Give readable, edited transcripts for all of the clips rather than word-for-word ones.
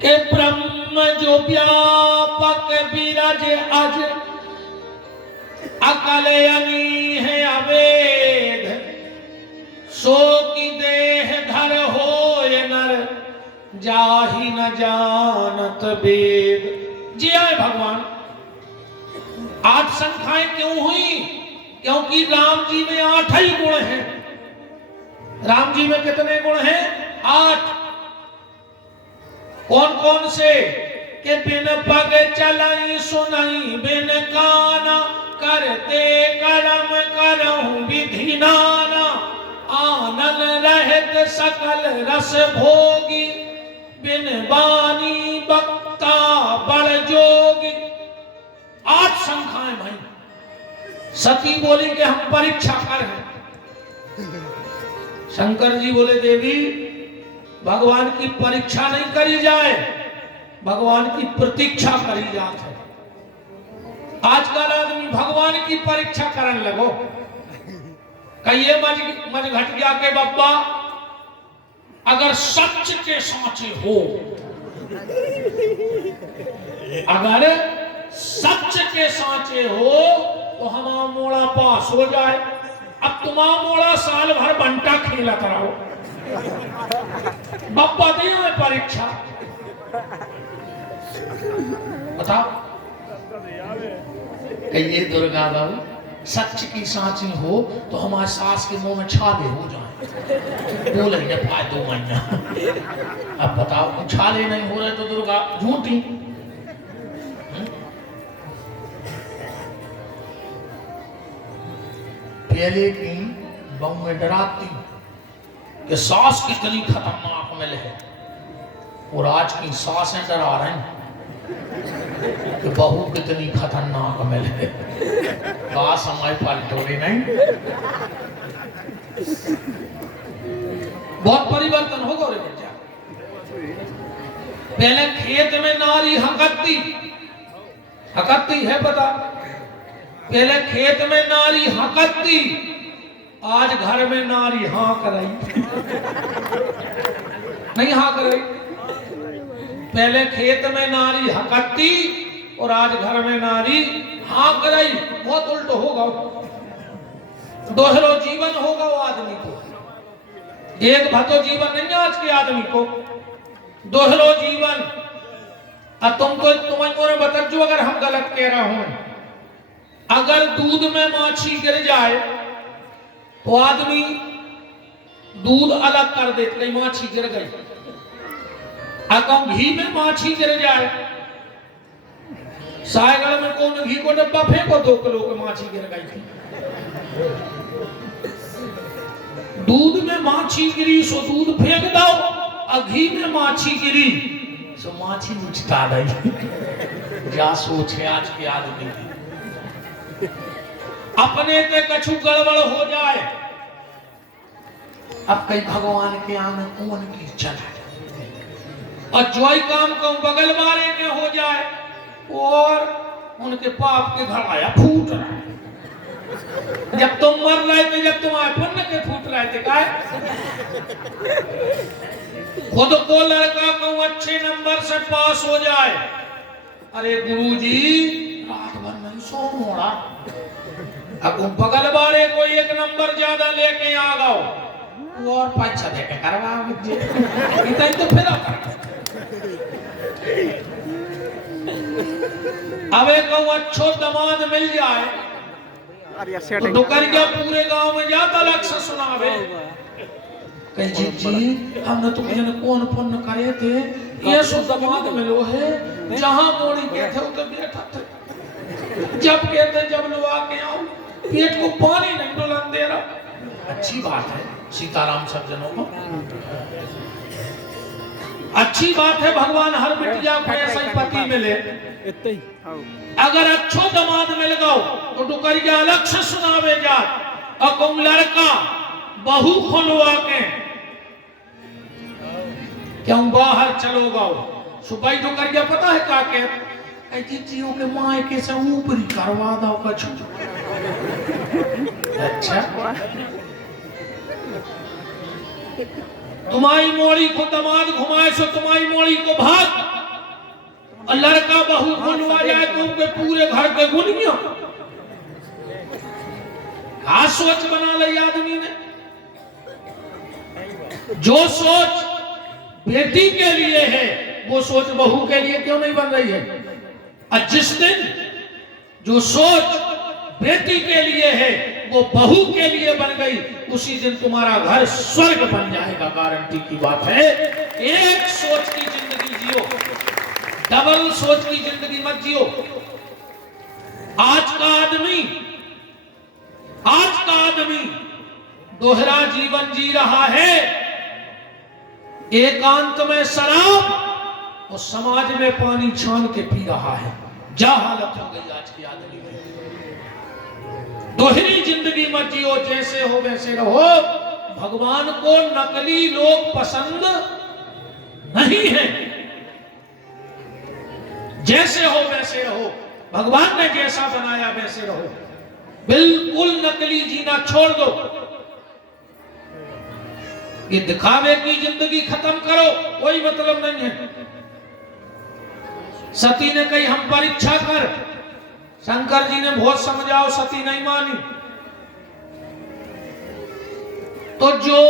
के ब्रह्म जो व्यापक विरज अज अकल अनी है अवेद सो की देह धर होय नर जाहि न जानत वेद। जी आए भगवान। आठ संख्याएं क्यों हुई? क्योंकि राम जी में 8 ही गुण हैं। राम जी में कितने गुण हैं? 8। कौन कौन से? के बिन पग चलई सुनई बिन काना करते करम करहु विधि नाना आनंद रहत सकल रस भोगी बिन बानी बक्ता बड़ जोगी। 8 संख्याएं भाई। सती बोली कि हम परीक्षा कर हैं। शंकर जी बोले देवी भगवान की परीक्षा नहीं करी जाए, भगवान की प्रतीक्षा करी जात है। आजकल आदमी भगवान की परीक्षा करने लगो। कहिए मज घट गया के बब्बा अगर सच के साचे हो, अगर सच के साचे हो तो हमारा मोड़ा पास हो जाए। अब तुम्हारा मोड़ा साल भर बंटा खेला कराओ, बब्बा दिया परीक्षा। बताओ कहिए दुर्गा बाबू सच की साची हो तो हमारे सास के मुंह में छाले हो जाए, बोले न पाए 2 महीना। अब बताओ छाले नहीं हो रहे तो दुर्गा झूठी। पहले की बहू में डराती कि सास कितनी खतरनाक मिल है, और आज की सासें डरा रही कि बहू कितनी खतरनाक मिल है। बात समय पलटोरी नहीं। बहुत परिवर्तन होगा रे बच्चा। पहले खेत में नारी हकती है पता, पहले खेत में नारी हकती, आज घर में नारी हाँक रही नहीं हाँक रही। पहले खेत में नारी हकती और आज घर में नारी हाँक रही। बहुत उल्ट होगा, दोहरो जीवन होगा वो आदमी को। एक भतो जीवन नहीं आज के आदमी को, दोहरो जीवन। अब तुम्हें बता जो अगर हम गलत कह रहा हूं, अगर दूध में माछी गिर जाए तो आदमी दूध अलग कर देते, नहीं माछी गिर गई। अगर घी में माछी गिर जाए, सायगढ़ में कौन घी को डब्बा फेंको 2 किलो की माछी गिर गई थी। दूध में माछी गिरी सो दूध फेंक दो, और घी में माछी गिरी सो माछी उछता रही। क्या सोचे आज के आदमी की। अपने ते कछु गड़बड़ हो जाए, अब कई भगवान के आने कौन की चला, और जोई काम को बगल वाले के हो जाए और उनके पाप के घर आया फूट रहा है। जब तुम मर रहे थे, जब तुम्हारे पुण्य के फूट रहे थे काय? खुद को लड़का को अच्छे नंबर से पास हो जाए, अरे गुरुजी रात भर नहीं सो मोड़ा। अब बगल वाले को 1 नंबर ज्यादा लेके आ गओ और 5 देके करवा इतना तो फिर अब एक अच्छो दामाद मिल जाए तो डुकरिया पूरे गांव में जाता लक्ष्य सुनावे जी जी हमने तुम्हें कौन पुण्य करे थे, ये सो दामाद मिलो है, जहां मोड़ी के थे उधर बैठा थे, जब कहते जब लोग आके आओ पेट को पानी नहीं डुलन दे रहा। अच्छी बात है सीताराम सज्जनों को, अच्छी बात है भगवान हर बिटिया को ऐसा ही पति मिले। अगर अच्छो दामाद मिल गओ तो डुकरिया अलग से सुनावे जा, और कौन लड़का बहू खोलवा के क्यों बाहर चलो गओ सुबह डुकरिया पता है का के चीजियों के माए के से ऊपरी करवा दो कछु। अच्छा तुम्हारी मोड़ी को दामाद घुमाए सो तुम्हारी मोड़ी को भाग, और लड़का बहू गुनवा जाए तो उनके पूरे घर के गुनिया। क्या सोच बना ली आदमी ने। जो सोच बेटी के लिए है वो सोच बहू के लिए क्यों नहीं बन रही है। और जिस दिन जो सोच बेटी के लिए है वो बहू के लिए बन गई, उसी दिन तुम्हारा घर स्वर्ग बन जाएगा। गारंटी की बात है। एक सोच की जिंदगी जियो, डबल सोच की जिंदगी मत जियो। आज का आदमी दोहरा जीवन जी रहा है। एकांत में शराब और समाज में पानी छान के पी रहा है। क्या हालत हो गई आज के आदमी में। दोहरी जिंदगी मत जियो, जैसे हो वैसे रहो। भगवान को नकली लोग पसंद नहीं है। जैसे हो वैसे रहो, भगवान ने जैसा बनाया वैसे रहो। बिल्कुल नकली जीना छोड़ दो। ये दिखावे की जिंदगी खत्म करो, कोई मतलब नहीं है। सती ने कही हम परीक्षा कर, शंकर जी ने बहुत समझाओ, सती नहीं मानी। तो जो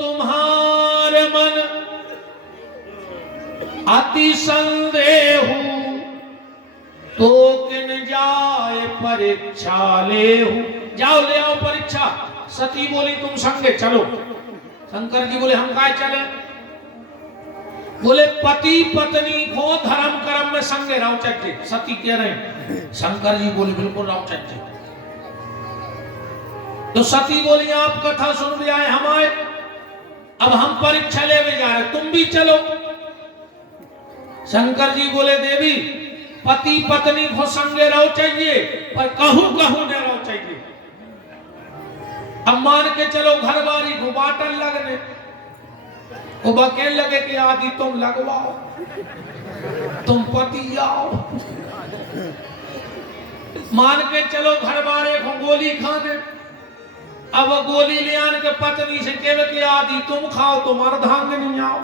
तुम्हारे मन अति संदेहु, तो किन जाए परीक्षा लेहु। जाओ ले आओ परीक्षा। सती बोली तुम संगे चलो। शंकर जी बोले हम काय चले। बोले पति पत्नी को धर्म कर्म में संगे राव चट्टे। सती कह रहे, शंकर जी बोले बिल्कुल राव चट्टे। तो सती बोली आप कथा सुन भी आए, हम आए, अब हम परीक्षा लेवे जा रहे, तुम भी चलो। शंकर जी बोले देवी पति पत्नी को संगे रहो चाहिए, पर कहूं न रहो चाहिए। अब मान के चलो घर बारी को बाटल लगने, वो बकेल लगे कि आदि तुम लगवाओ, तुम पति आओ। मान के चलो घर बारे को गोली खाने, अब वो गोली ले आने के पत्नी से कहे कि आदि तुम खाओ, तुम अर्धांगिनी आओ।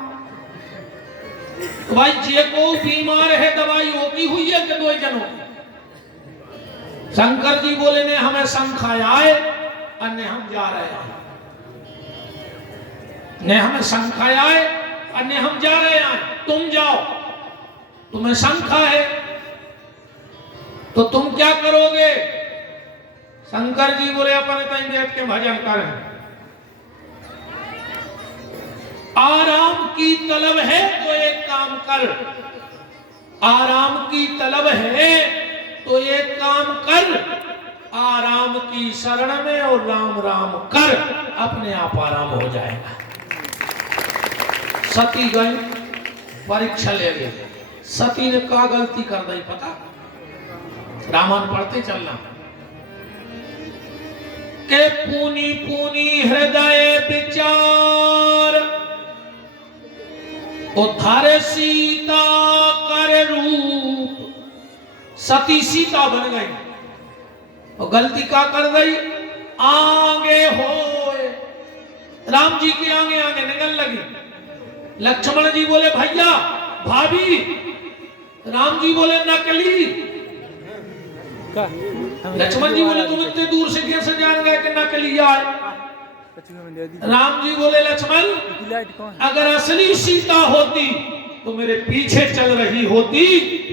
तो भाई जे को बीमार है दवाई होती हुई है कि दो जनों। शंकर जी बोले ने हमें संखाया है, अन्य हम जा रहे हैं। ने हमें संखाया है, अन्य हम जा रहे हैं। तुम जाओ, तुम्हें संखा है तो तुम क्या करोगे। शंकर जी बोले अपने तई बैठ के भजन करें। आराम की तलब है तो एक काम कर, आराम की तलब है तो एक काम कर, आराम की शरण में और राम राम कर, अपने आप आराम हो जाएगा। सती गई परीक्षा ले गई। सती ने क्या गलती कर दी पता, रामायण पढ़ते चलना के पूनी पूनी हृदय विचार, उद्धारे सीता कर रूप। सती सीता बन गई और गलती क्या कर गई, आगे होए, राम जी के आगे आगे निकल लगी। लक्ष्मण जी बोले भैया भाभी, राम जी बोले नकली। लक्ष्मण जी बोले तुम इतने दूर से कैसे जान गए कि नकली आए। राम जी बोले लक्ष्मण अगर असली सीता होती तो मेरे पीछे चल रही होती,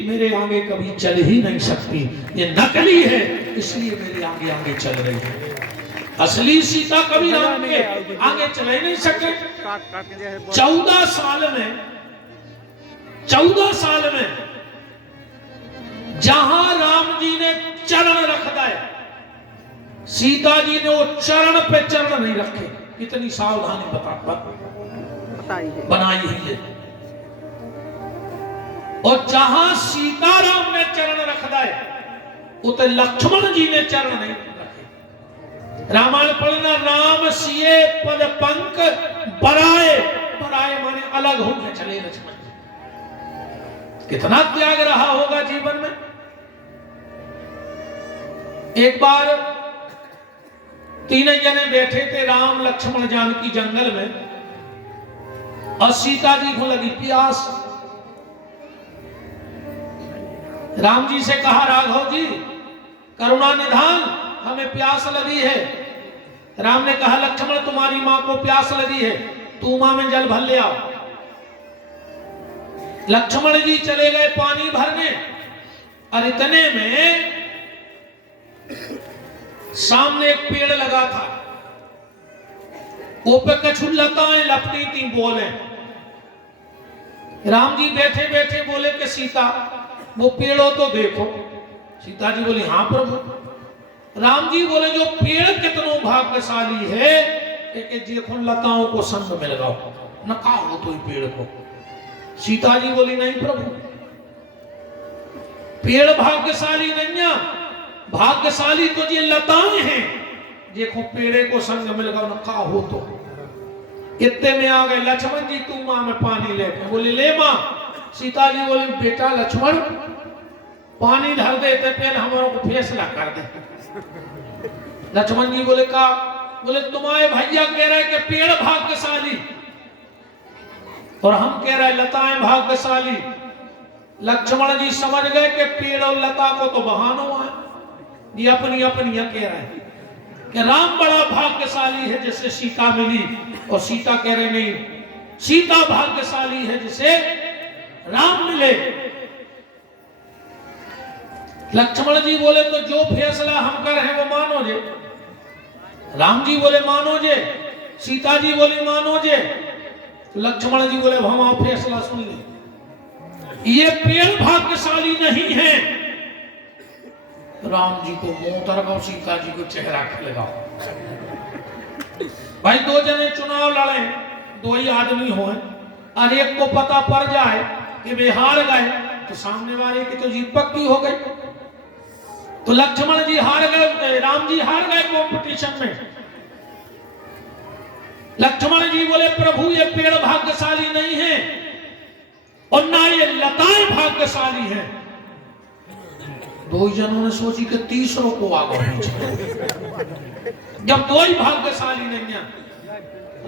मेरे आगे कभी चल ही नहीं सकती। ये नकली है इसलिए मेरे आगे आगे चल रही है। असली सीता कभी राम के आगे चल ही नहीं सके। 14 साल में जहां राम जी ने चरण रख दिए, सीता जी ने वो चरण पे चरण नहीं रखे। कितनी सावधानी बनाई है। और जहां सीताराम ने चरण रख दिए, उते लक्ष्मण जी ने चरण नहीं रखे। रामायण पढ़ना, राम सिए पद पंख बराए, बराए माने अलग होकर चले लक्ष्मण। कितना त्याग रहा होगा जीवन में। एक बार 3 जने बैठे थे, राम लक्ष्मण जानकी जंगल में। और सीता जी को लगी प्यास। राम जी से कहा, राघव जी करुणा निधान, हमें प्यास लगी है। राम ने कहा, लक्ष्मण तुम्हारी मां को प्यास लगी है, तू मां में जल भर ले आओ। लक्ष्मण जी चले गए पानी भरने, और इतने में सामने एक पेड़ लगा था, वो पे कछु लताएं लपटी थी। बोले राम जी बैठे बैठे बोले कि सीता वो पेड़ों तो देखो। सीता जी बोली, हाँ प्रभु। राम जी बोले, जो पेड़ कितनों भाग्यशाली है कि देखो लताओं को संग मिल गया, न खाओ तो पेड़ को। सीता जी बोली, नहीं प्रभु, पेड़ भाग्यशाली नहीं है, भाग्यशाली तो ये लताएं हैं। देखो पेड़े को संग मिल गया, न खाओ तो। इतने में आ गए लक्ष्मण जी, तू मां में पानी लेके। बोले, ले मां। सीता जी बोली, बेटा लक्ष्मण पानी धर देते पहले हमारों को फैसला कर दे। लक्ष्मण जी बोले, का? बोले, तुम्हारे भैया कह रहे कि पेड़ भाग्यशाली, और हम कह रहे लताएं भाग्यशाली। लक्ष्मण जी समझ गए कि पेड़ और लता को तो बहानो है, ये अपनी अपनी कह रहे हैं कि राम बड़ा भाग्यशाली है जिसे सीता मिली, और सीता कह रहे नहीं, सीता भाग्यशाली है जिसे राम मिले। लक्ष्मण जी बोले, तो जो फैसला हम कर रहे हैं वो मानो जे। राम जी बोले, मानो जे। सीता जी बोली, मानो जे। तो लक्ष्मण जी बोले, हम आप फैसला सुन ले, ये पेड़ भाग्यशाली नहीं है। राम जी को मुंह तरगाओ, सीता जी को चेहरा खिलगाओ। भाई दो जने चुनाव लड़े, दो ही आदमी हो, और एक को पता पड़ जाए कि वे हार गए, तो सामने वाले की तो जीत पक्की हो गई। तो लक्ष्मण जी हार गए, राम जी हार गए कंपटीशन में। लक्ष्मण जी बोले, प्रभु ये पेड़ भाग्यशाली नहीं है, और ना ये लताएं भाग्यशाली हैं। दो जनों ने सोची कि तीसरों को आगे जब दो ही भाग्यशाली नहीं है।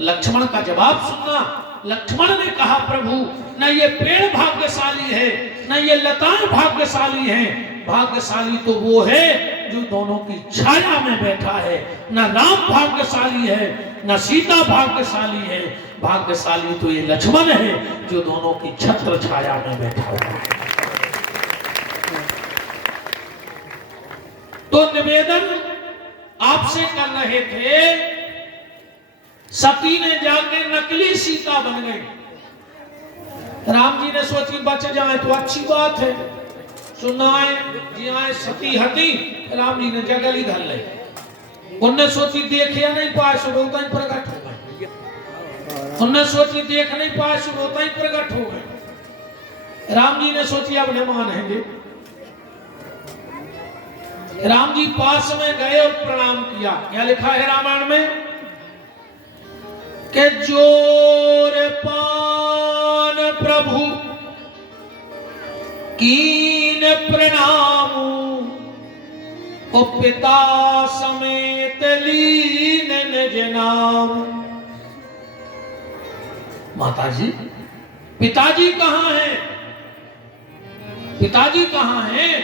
लक्ष्मण का जवाब सुनना। लक्ष्मण ने कहा, प्रभु न ये पेड़ भाग्यशाली है, न ये लताएं भाग्यशाली हैं। भाग्यशाली तो वो है जो दोनों की छाया में बैठा है। न राम भाग्यशाली है, न सीता भाग्यशाली है। भाग्यशाली तो ये लक्ष्मण है जो दोनों की छत्र छाया में बैठा हुआ है। तो निवेदन आपसे कर रहे थे, सती ने जाके नकली सीता बन गई। राम जी ने सोची बच जाए तो अच्छी बात है, सुनाए जी आए सती हती। राम जी ने जगली धर ली। उनने सोची देखिया नहीं पाए, सुरोता ही प्रकट हो गए। उनने सोची देख नहीं पाए, सुरोता ही प्रकट हो गए। राम जी ने सोची अब न मानेंगे। राम जी पास में गए और प्रणाम किया। क्या लिखा है रामायण में कि जोर पान प्रभु कीन प्रणाम, ओ पिता समेत लीन निज नाम। माता जी, पिताजी कहाँ हैं? पिताजी कहाँ हैं?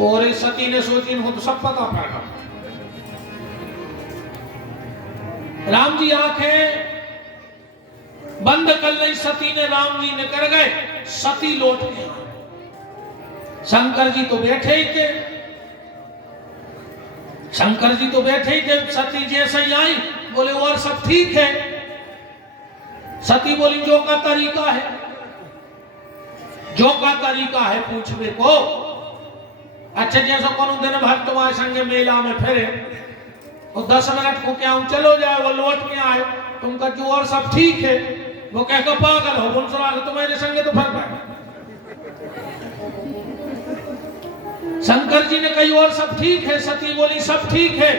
और सती ने सोची इनको तो सब पता पड़ेगा। राम जी आंखें बंद कर ली, सती ने, राम जी ने कर गए। सती लौट गई। शंकर जी तो बैठे ही थे। शंकर जी तो बैठे ही थे। सती जैसे ही आई, बोले और सब ठीक है। सती बोली, जो का तरीका है, जो का तरीका है पूछने को। अच्छा जैसा कौन दिन भर तुम्हारे संगे मेला में फिरे, और 10 मिनट को क्या चलो जाए, वो लौट के आए, तुमका जो और सब ठीक है। वो कहकर पागल हो, बुनसुरा तुम्हारे संगे तो फर्क है। शंकर जी ने कही और सब ठीक है। सती बोली सब ठीक है।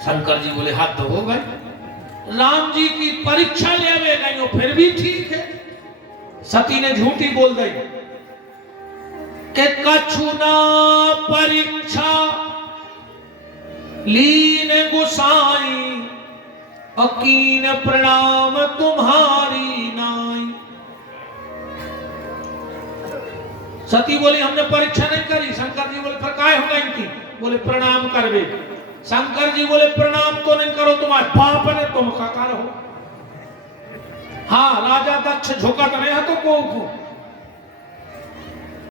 शंकर जी बोले हाथ तो हो गए। राम जी की परीक्षा ले गई हो, फिर भी ठीक है। सती ने झूठी बोल दी कि कछु ना परीक्षा लीन गुसाई, अकीन प्रणाम तुम्हारी नाई। सती बोली हमने परीक्षा नहीं करी। शंकर जी बोले फिर काय होगा इनकी? बोले प्रणाम करवे। शंकर जी बोले प्रणाम तो नहीं करो, तुम्हारे बाप ने तुम का करो। हाँ राजा दक्ष झुकत नहीं है तो को